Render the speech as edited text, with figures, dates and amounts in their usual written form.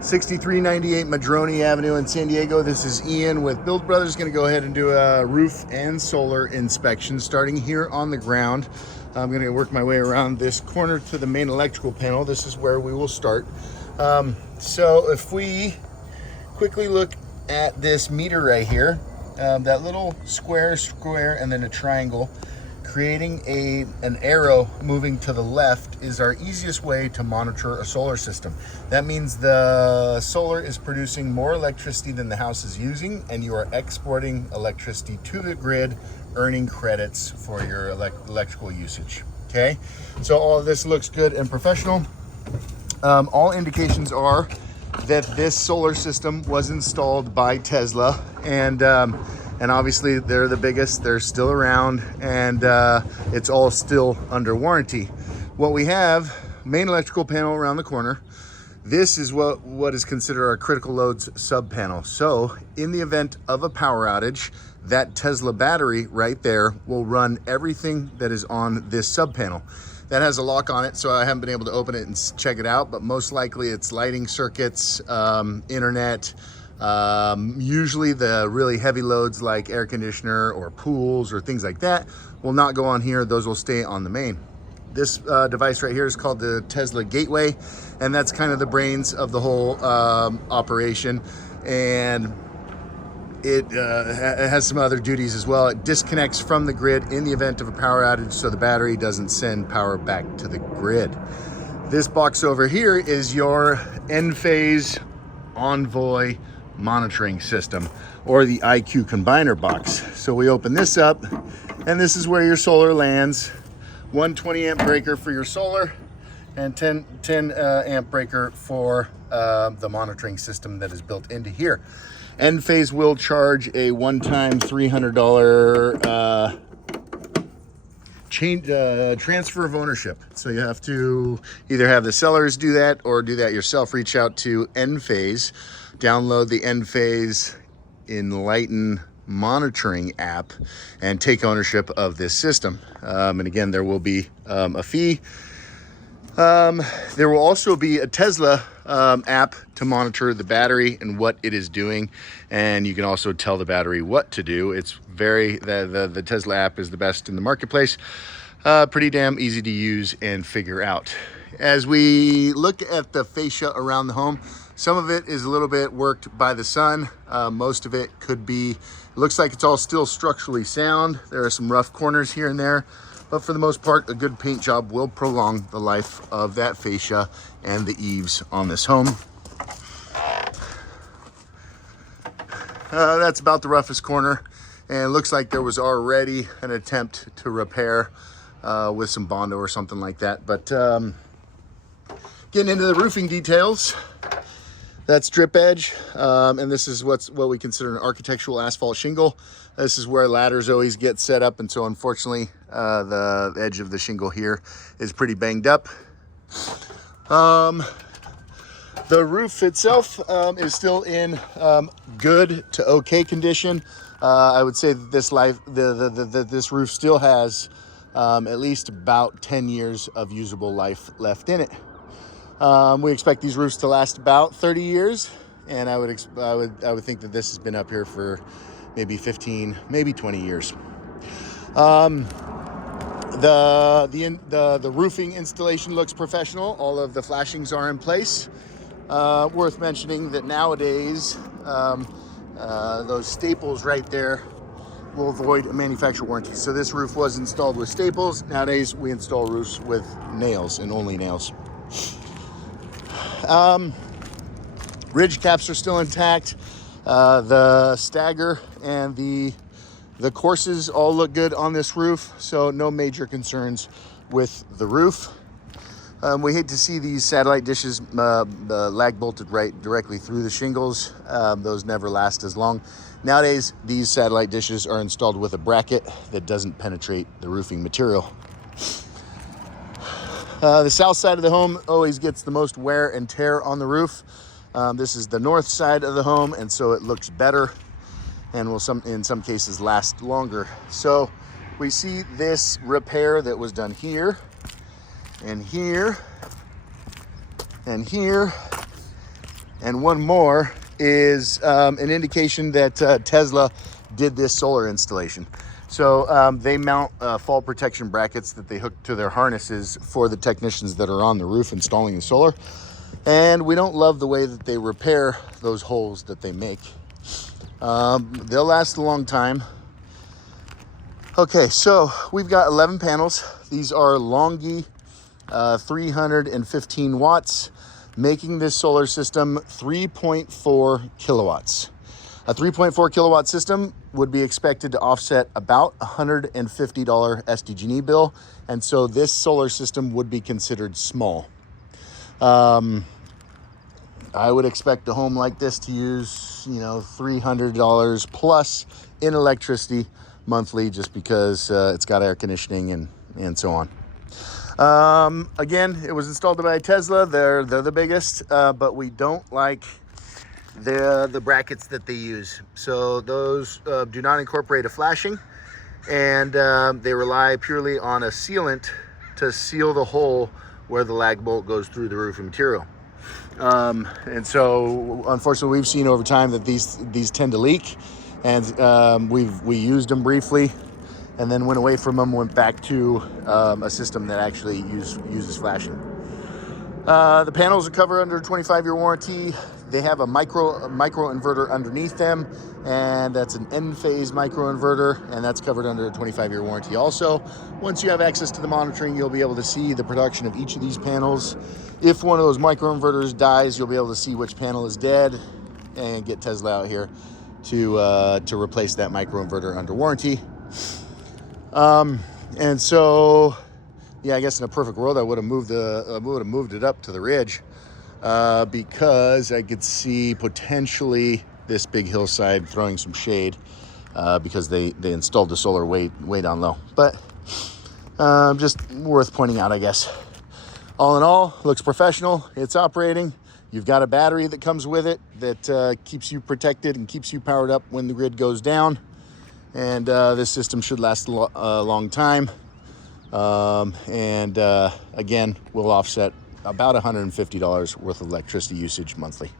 6398 Madrone Avenue in San Diego. This is Ian with Build Brothers. Going to go ahead and do a roof and solar inspection starting here on the ground. I'm going to work my way around this corner to the main electrical panel. This is where we will start. So if we quickly look at this meter right here, that little square, and then a triangle, creating an arrow moving to the left is our easiest way to monitor a solar system. That means the solar is producing more electricity than the house is using, and you are exporting electricity to the grid, earning credits for your electrical usage. Okay, so all of this looks good and professional. All indications are that this solar system was installed by Tesla, and obviously they're the biggest, they're still around, and it's all still under warranty. What we have, main electrical panel around the corner. This is what is considered our critical loads sub panel. So in the event of a power outage, that Tesla battery right there will run everything that is on this sub panel. That has a lock on it, so I haven't been able to open it and check it out, but most likely it's lighting circuits, internet, usually the really heavy loads like air conditioner or pools or things like that will not go on here. Those will stay on the main. This device right here is called the Tesla Gateway, and that's kind of the brains of the whole operation. And it has some other duties as well. It disconnects from the grid in the event of a power outage, so the battery doesn't send power back to the grid. This box over here is your Enphase Envoy monitoring system, or the IQ combiner box. So we open this up, and this is where your solar lands. 120 amp breaker for your solar, and 10 amp breaker for the monitoring system that is built into here. Enphase will charge a one-time $300 transfer of ownership. So you have to either have the sellers do that or do that yourself. Reach out to Enphase, download the Enphase Enlighten monitoring app, and take ownership of this system. And again, there will be a fee. There will also be a Tesla app to monitor the battery and what it is doing, and you can also tell the battery what to do. It's the Tesla app is the best in the marketplace. Pretty damn easy to use and figure out. As we look at the fascia around the home, some of it is a little bit worked by the sun. Most of it could be, it looks like it's all still structurally sound. There are some rough corners here and there, but for the most part, a good paint job will prolong the life of that fascia and the eaves on this home. That's about the roughest corner, and it looks like there was already an attempt to repair with some Bondo or something like that. But getting into the roofing details, that's drip edge, and this is what we consider an architectural asphalt shingle. This is where ladders always get set up, and so unfortunately the edge of the shingle here is pretty banged up. The roof itself is still in good to okay condition. I would say that this roof still has at least about 10 years of usable life left in it. We expect these roofs to last about 30 years, and I would think that this has been up here for maybe 15, maybe 20 years. The roofing installation looks professional. All of the flashings are in place. Worth mentioning that nowadays those staples right there will void a manufacturer warranty. So this roof was installed with staples. Nowadays we install roofs with nails and only nails. Ridge caps are still intact. The stagger and the courses all look good on this roof, so no major concerns with the roof. We hate to see these satellite dishes lag bolted right directly through the shingles. Those never last as long. Nowadays, these satellite dishes are installed with a bracket that doesn't penetrate the roofing material. The south side of the home always gets the most wear and tear on the roof. This is the north side of the home, and so it looks better and will in some cases last longer. So we see this repair that was done here and here and here And one more is an indication that Tesla did this solar installation. So they mount fall protection brackets that they hook to their harnesses for the technicians that are on the roof installing the solar. And we don't love the way that they repair those holes that they make. They'll last a long time. Okay, so we've got 11 panels. These are Longi 315 watts, making this solar system 3.4 kilowatts. A 3.4 kilowatt system would be expected to offset about $150 SDG&E bill, and so this solar system would be considered small. I would expect a home like this to use, $300 plus in electricity monthly, just because it's got air conditioning and so on. Again, it was installed by Tesla. They're the biggest, but we don't like the brackets that they use. So those do not incorporate a flashing, and they rely purely on a sealant to seal the hole where the lag bolt goes through the roofing material. And so unfortunately we've seen over time that these tend to leak, and we used them briefly and then went away from them, went back to a system that actually uses flashing. The panels are covered under a 25-year warranty. They have a micro inverter underneath them, and that's an N-phase micro inverter, and that's covered under a 25-year warranty also. Once you have access to the monitoring, you'll be able to see the production of each of these panels. If one of those micro inverters dies, you'll be able to see which panel is dead and get Tesla out here to replace that micro inverter under warranty. And so, yeah, I guess in a perfect world, I would have moved it up to the ridge, because I could see potentially this big hillside throwing some shade, because they installed the solar way down low. But just worth pointing out, I guess. All in all, looks professional. It's operating. You've got a battery that comes with it that keeps you protected and keeps you powered up when the grid goes down. And this system should last a long time. Again, will offset about $150 worth of electricity usage monthly.